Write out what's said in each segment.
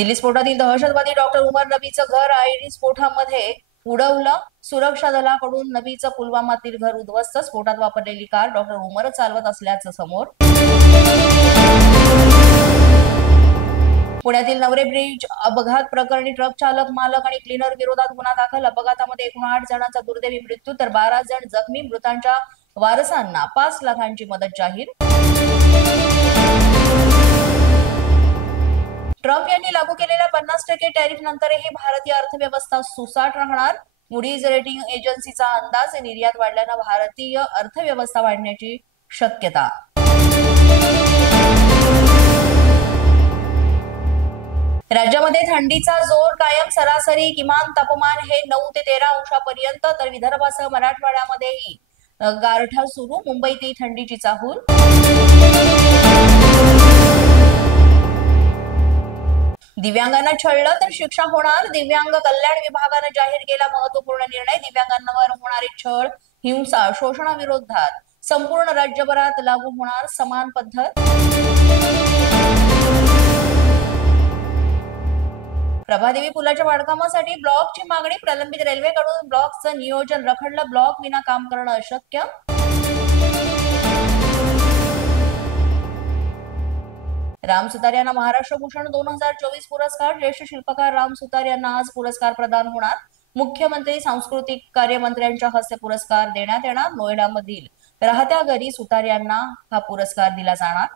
दिल्ली स्फोटातील दहशतवादी डॉक्टर उमर नबीचं घर आयडी स्फोटामध्ये उडवलं. सुरक्षा दलाकडून नबीचं पुलवामातील घर उद्ध्वस्त. स्फोटात वापरलेली कार डॉक्टर उमर चालवत असल्याचं समोर. पुण्यातील नवरे ब्रिज अपघात प्रकरणी ट्रक चालक, मालक आणि क्लीनर विरोधात गुन्हा दाखल. अपघातामध्ये एकूण 8 जणांचा दुर्दैवी मृत्यू तर 12 जण जखमी. मृतांच्या वारसांना 5 लाखांची मदत जाहीर. ट्रम्प यांनी लागू केलेल्या 50% टॅरिफ नंतरही भारतीय अर्थव्यवस्था सुसाट राहणार. मूडीज रेटिंग एजन्सीचा अंदाज. निर्यात वाढल्यानं भारतीय अर्थव्यवस्था वाढण्याची शक्यता. राज्यामध्ये थंडीचा जोर कायम. सरासरी किमान तापमान हे 9 ते 13 अंशापर्यंत तर विदर्भासह मराठवाड्यामध्येही गारठा सुरू. मुंबईतही थंडीची चाहूल. दिव्यांगांना छळलं तर शिक्षा होणार. दिव्यांग कल्याण विभागानं जाहीर केला महत्वपूर्ण निर्णय. दिव्यांगांवर होणारे छळ, हिंसा, शोषणाविरोधात संपूर्ण राज्यभरात लागू होणार समान पद्धत. प्रभादेवी पुलाच्या बांधकामासाठी ब्लॉकची मागणी. प्रलंबित. रेल्वेकडून ब्लॉकचं नियोजन रखडलं. ब्लॉक विना काम करणं अशक्य. राम सुतार यांना महाराष्ट्र भूषण 2024 पुरस्कार. ज्येष्ठ शिल्पकार राम सुतार यांना आज पुरस्कार प्रदान होणार. मुख्यमंत्री, सांस्कृतिक कार्यमंत्र्यांच्या हस्ते पुरस्कार देण्यात येणार. नोएडामधील राहत्या घरी सुतार यांना हा पुरस्कार दिला जाणार.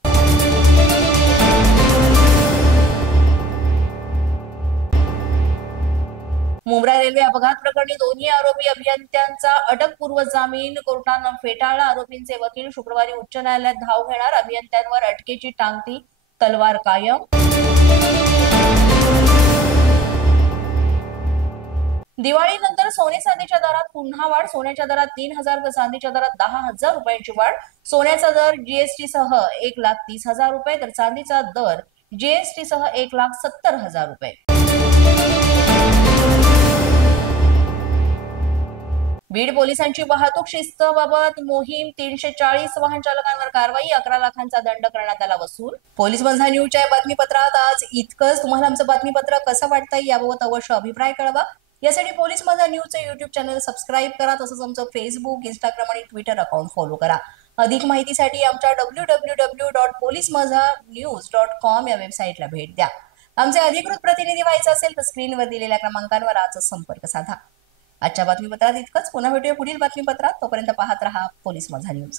मुंब्रा रेल्वे अपघात प्रकरणी दोन्ही आरोपी अभियंत्यांचा अटकपूर्व जामीन कोर्टानं फेटाळला. आरोपींचे वकील शुक्रवारी उच्च न्यायालयात धाव घेणार. अभियंत्यांवर अटकेची टांगती तलवार कायम. दिवाळीनंतर सोने चांदीच्या दरात पुन्हा वाढ. सोन्याच्या दरात 3,000 तर चांदीच्या दरात 10,000 रुपयांची वाढ. सोन्याचा दर जीएसटी सह 1,30,000 रुपये तर चांदीचा दर जीएसटी सह 1,70,000 रुपये. बीड पोलिसांची वाहतूक शिस्तबाबत मोहीम. 340 वाहन चालकांवर कारवाई. 11 लाखांचा दंड करण्यात आला वसूल. पोलीस माझा न्यूजच्या बातमीपत्रात आज इतकंच. तुम्हाला आमचं बातमीपत्र कसं वाटतंय याबाबत अवश्य अभिप्राय कळवा. यासाठी पोलीस माझा न्यूजचे युट्यूब चॅनल सबस्क्राईब करा. तसंच आमचं फेसबुक, इंस्टाग्राम आणि ट्विटर अकाउंट फॉलो करा. अधिक माहितीसाठी आमच्या www.policemazhanews.com या वेबसाईटला भेट द्या. आमचे अधिकृत प्रतिनिधी व्हायचं असेल तर स्क्रीनवर दिलेल्या क्रमांकांवर आजच संपर्क साधा. आजच्या बातमीपत्रात इतकंच. पुन्हा भेटूया पुढील बातमीपत्रात. तोपर्यंत पाहत रहा पोलीस माझा न्यूज.